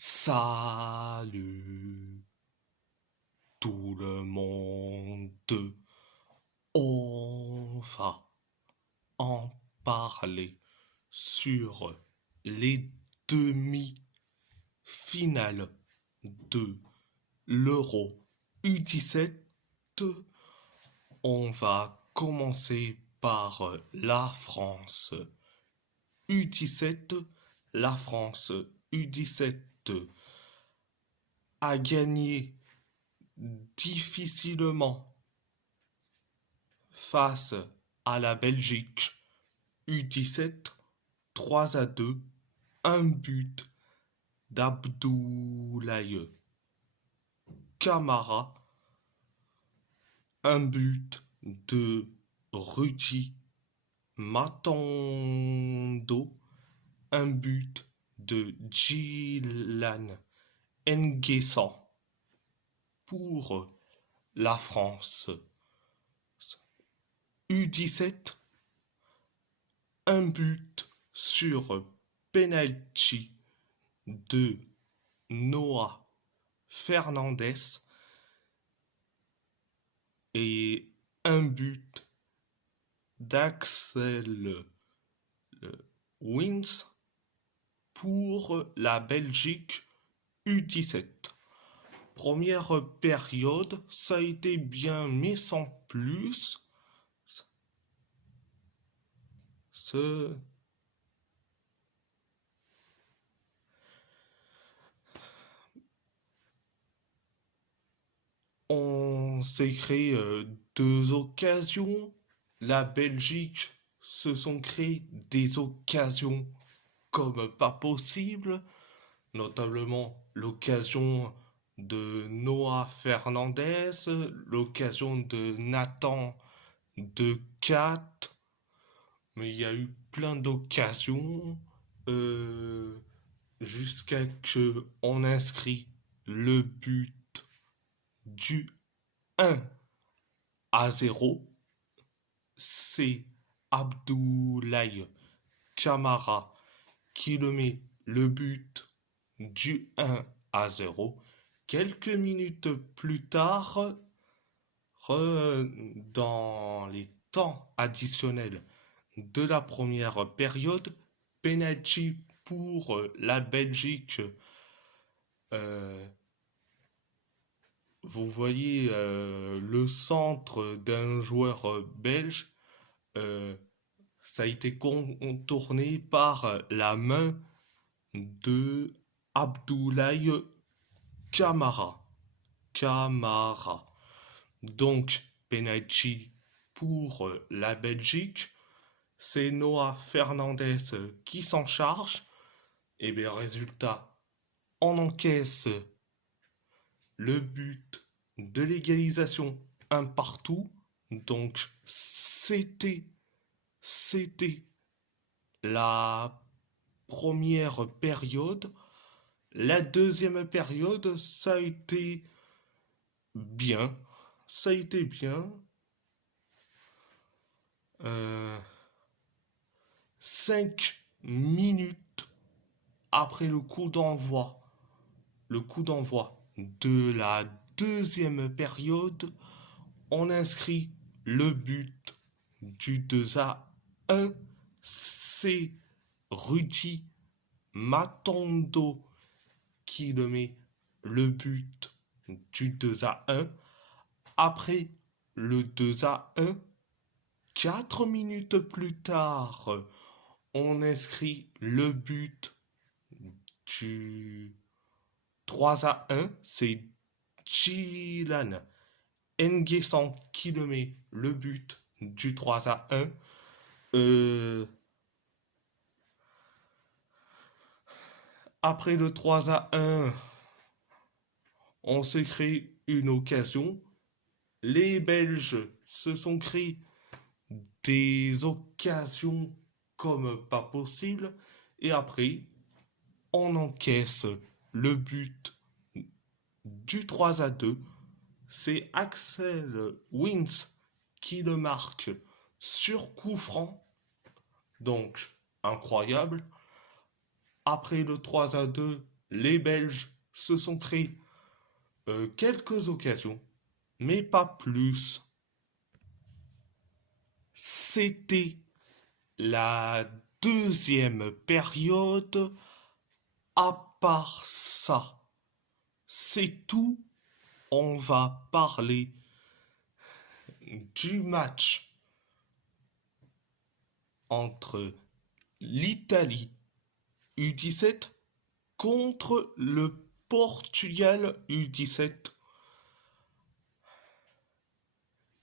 Salut tout le monde, on va en parler sur les demi-finales de l'Euro U17. On va commencer par la France U17. La France U17 a gagné difficilement face à la Belgique U17 3-2, un but d'Abdoulaye Camara, un but de Rudy Matondo, un but de Djilan Nguessan pour la France U17, un but sur penalty de Noah Fernandez et un but d'Axel Wins pour la Belgique U17. Première période, ça a été bien mais sans plus. On s'est créé deux occasions. La Belgique se sont créé des occasions comme pas possible, notamment l'occasion de Noah Fernandez, l'occasion de Nathan de Cat, mais il y a eu plein d'occasions jusqu'à que on inscrit le but du 1-0. C'est Abdoulaye Camara qui le met le but du 1-0. Quelques minutes plus tard, dans les temps additionnels de la première période, penalty pour la Belgique. Vous voyez le centre d'un joueur belge, euh, ça a été contourné par la main de Abdoulaye Camara. Donc, penalty pour la Belgique. C'est Noah Fernandez qui s'en charge. Et bien, résultat, on encaisse le but de l'égalisation un partout. Donc, c'était la première période. La deuxième période, ça a été bien. Ça a été bien. 5 minutes après le coup d'envoi de la deuxième période, on inscrit le but du 2-1. C'est Rudy Matondo qui le met le but du 2-1. Après le 2-1, 4 minutes plus tard, on inscrit le but du 3-1. C'est Djilan Nguessan qui le met le but du 3-1. Après le 3-1, on s'est créé une occasion. Les Belges se sont créés des occasions comme pas possible. Et après, on encaisse le but du 3-2. C'est Axel Wins qui le marque sur coup franc. Donc, incroyable. Après le 3-2, les Belges se sont créés quelques occasions, mais pas plus. C'était la deuxième période. À part ça, c'est tout. On va parler du match entre l'Italie U17 contre le Portugal U17.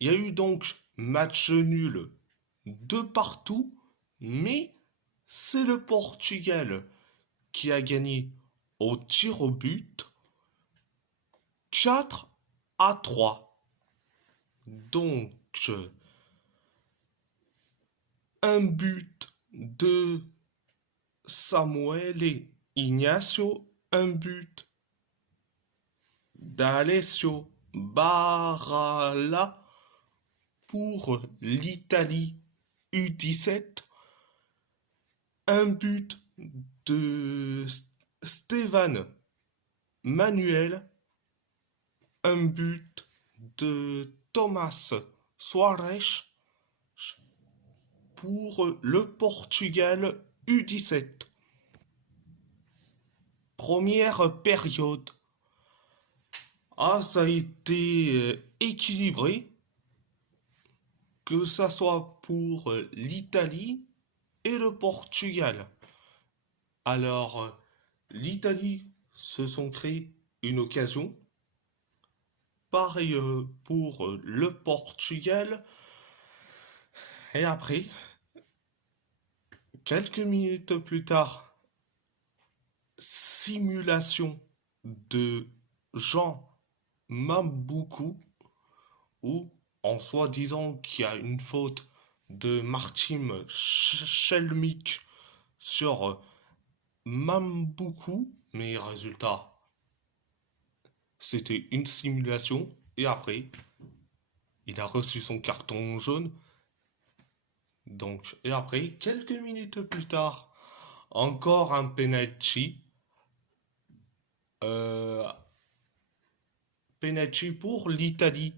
Il y a eu donc match nul de partout, mais c'est le Portugal qui a gagné au tir au but 4-3. Donc, un but de Samuel et Ignacio, un but d'Alessio Baralla pour l'Italie U17, un but de Stéphane Manuel, un but de Thomas Soares pour le Portugal U17. Première période. Ah, ça a été équilibré, que ça soit pour l'Italie et le Portugal. Alors, l'Italie se sont créé une occasion. Pareil pour le Portugal. Et après, quelques minutes plus tard, simulation de Jean Mamboukou, où en soi-disant qu'il y a une faute de Martin Shelmich sur Mamboukou, mais résultat, c'était une simulation. Et après, il a reçu son carton jaune. Donc, et après, quelques minutes plus tard, encore un penalty. Euh, Penalty pour l'Italie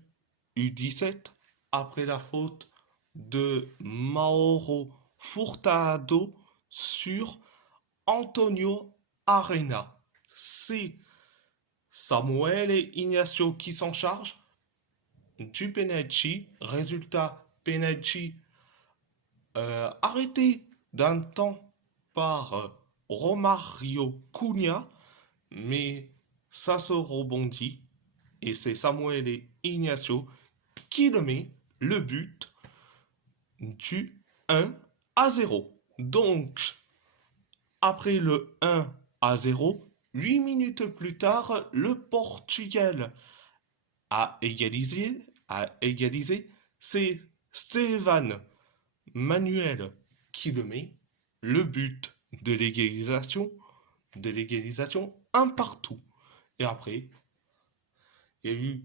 U17 après la faute de Mauro Furtado sur Antonio Arena. C'est Samuel et Ignacio qui s'en chargent du penalty. Résultat, penalty arrêté d'un temps par Romario Cunha, mais ça se rebondit et c'est Samuel et Ignacio qui le met le but du 1-0. Donc, après le 1-0, 8 minutes plus tard, le Portugal a égalisé. C'est Stéphane Manuel qui le met le but de l'égalisation un partout. Et après, il y a eu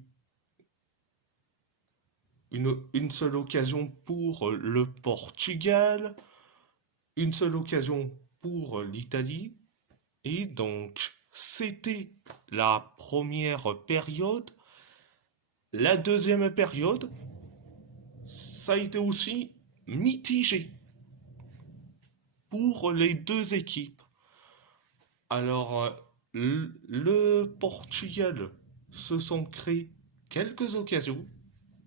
une seule occasion pour le Portugal, une seule occasion pour l'Italie. Et donc, c'était la première période. La deuxième période, ça a été aussi mitigé pour les deux équipes. Alors, le Portugal se sont créés quelques occasions,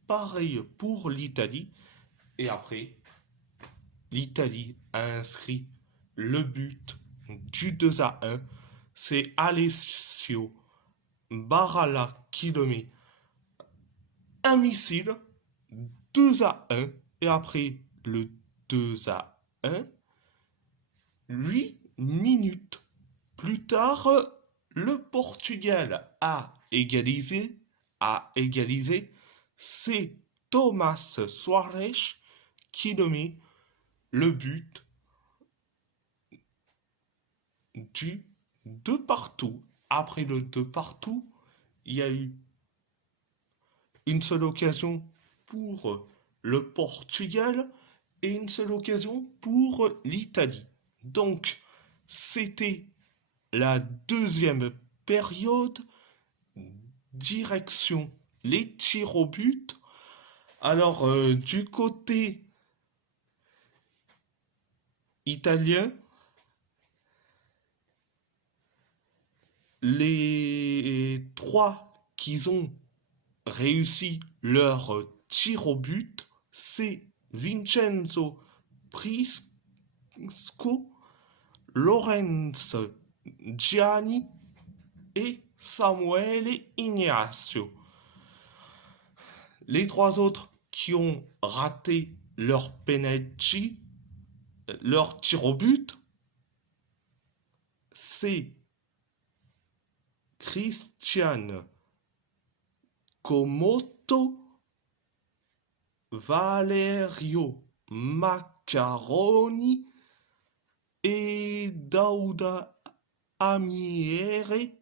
pareil pour l'Italie, et après, l'Italie a inscrit le but du 2-1. C'est Alessio Baralla qui le met un missile 2-1, et après le 2-1, 8 minutes plus tard, le Portugal a égalisé. C'est Thomas Soares qui le met le but du 2 partout. Après le 2 partout, il y a eu une seule occasion pour le Portugal et une seule occasion pour l'Italie. Donc, c'était la deuxième période, direction les tirs au but. Alors, du côté italien, les trois qui ont réussi leur tir au but, c'est Vincenzo Prisco, Lorenz Gianni et Samuele Ignacio. Les trois autres qui ont raté leur penalty, leur tir au but, c'est Christian Comoto, Valerio Maccaroni et Daouda Amiere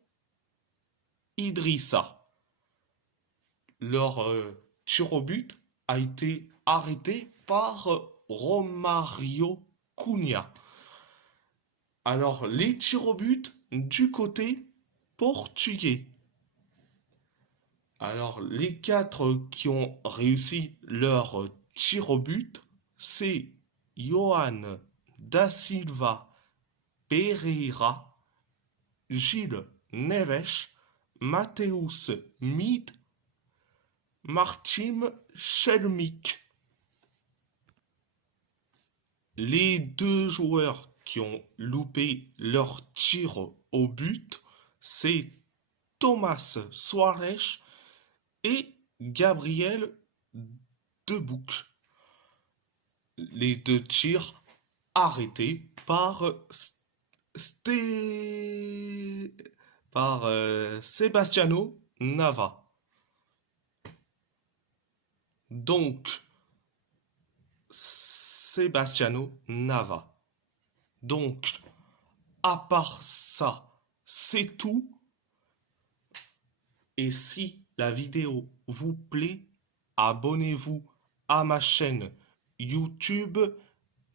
Idrissa. Leur tir au but a été arrêté par Romario Cunha. Alors, les tirs au but du côté portugais. Alors, les quatre qui ont réussi leur tir au but, c'est Johan da Silva Pereira, Gilles Neves, Mateusz Mid, Martin Shelmik. Les deux joueurs qui ont loupé leur tir au but, c'est Thomas Suarez et Gabriel Debouc. Les deux tirs arrêtés par Sebastiano Nava. Donc, Sebastiano Nava. Donc, à part ça, c'est tout. Et si la vidéo vous plaît, abonnez-vous à ma chaîne YouTube,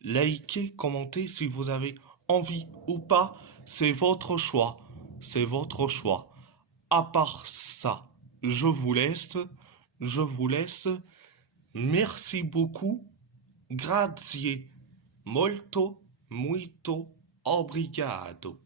likez, commentez si vous avez envie ou pas, c'est votre choix, c'est votre choix. À part ça, je vous laisse, merci beaucoup, grazie, molto, muito, obrigado.